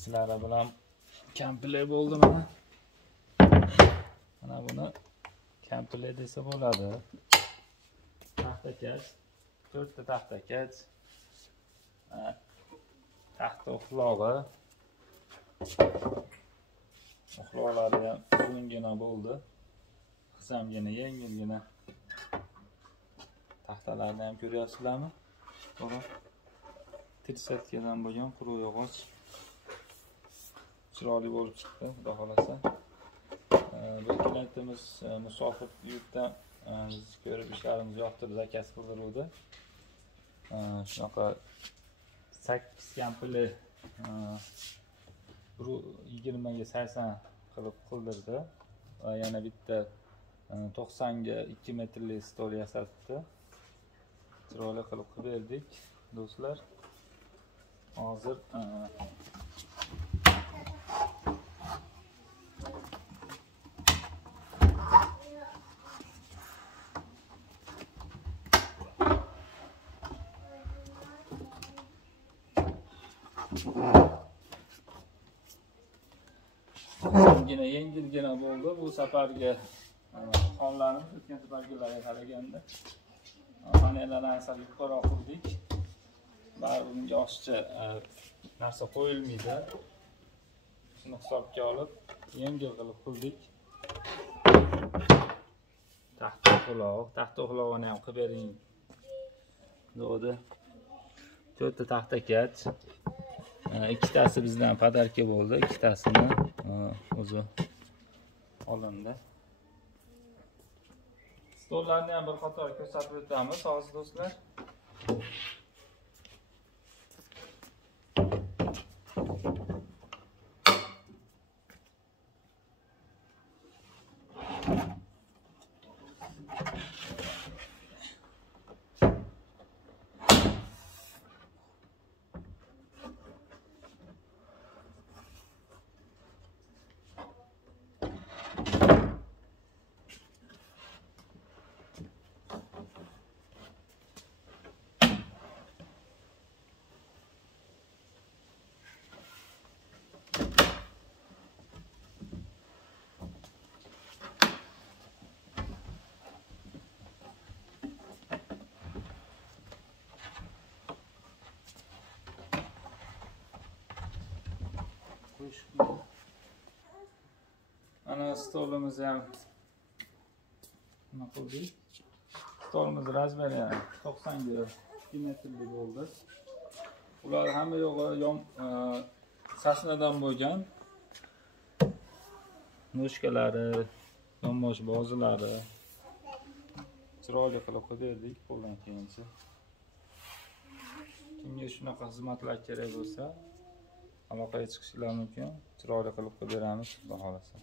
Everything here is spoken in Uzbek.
sizlar bilan komplet bo'ldi mana. Mana buni komplet desa bo'ladi. Taxtakach, 4 ta taxtakach. Taxta uxlog'i. Uxloqlari ham uzungina bo'ldi. Qizamgina, yengilgina. Taxtalarni ham ko'ryapsizlarmi? To'g'ri. 30 gadan bo'lgan quruq yog'och. Chiroyli bo'lib chiqdi, xudo xolasa. Bir klientimiz musofir yurtdan bizni ko'rib ishlarimizni yoqtirib zakaz qildiruvdi. Shunaqa 8 komplet 20 ga 80 qilib qildirdi va yana bitta 90 ga 2 metrli stol yasatdi. Chiroyli qilib berdik do'stlar. Hozir yengilgina bo'ldi bu safarga. Xonlarimiz o'tgan safargilarga qaraganda panellalarni sal yuqoriroq qildik. Baribir bunga oshiqcha narsa qo'yilmaydi. Shuni hisobga olib yengil qilib qildik. Taxta uxlog'ini ham qilib bering. Dodi 4 ta taxtakach. Ikkitasi bizdan podarka bo'ldi, ikkitasini o'zi olindi. Stollarni ham bir qator ko'rsatib o'tamiz hozir do'stlar. Ana stolimiz ham nima qildik? Stolimiz razmeri 90 ga 2 metrli bo'ldi. Ular hamma yo'g'i sasnadan bo'lgan. No'shkalari, yonbosh bozilari chiroyli qilib berdik qo'ldan kelgancha. Kimga shunaqa xizmatlar kerak bo'lsa aloqaga chiqishingiz mumkin. Chiroyli qilib beramiz, xudo xolasa.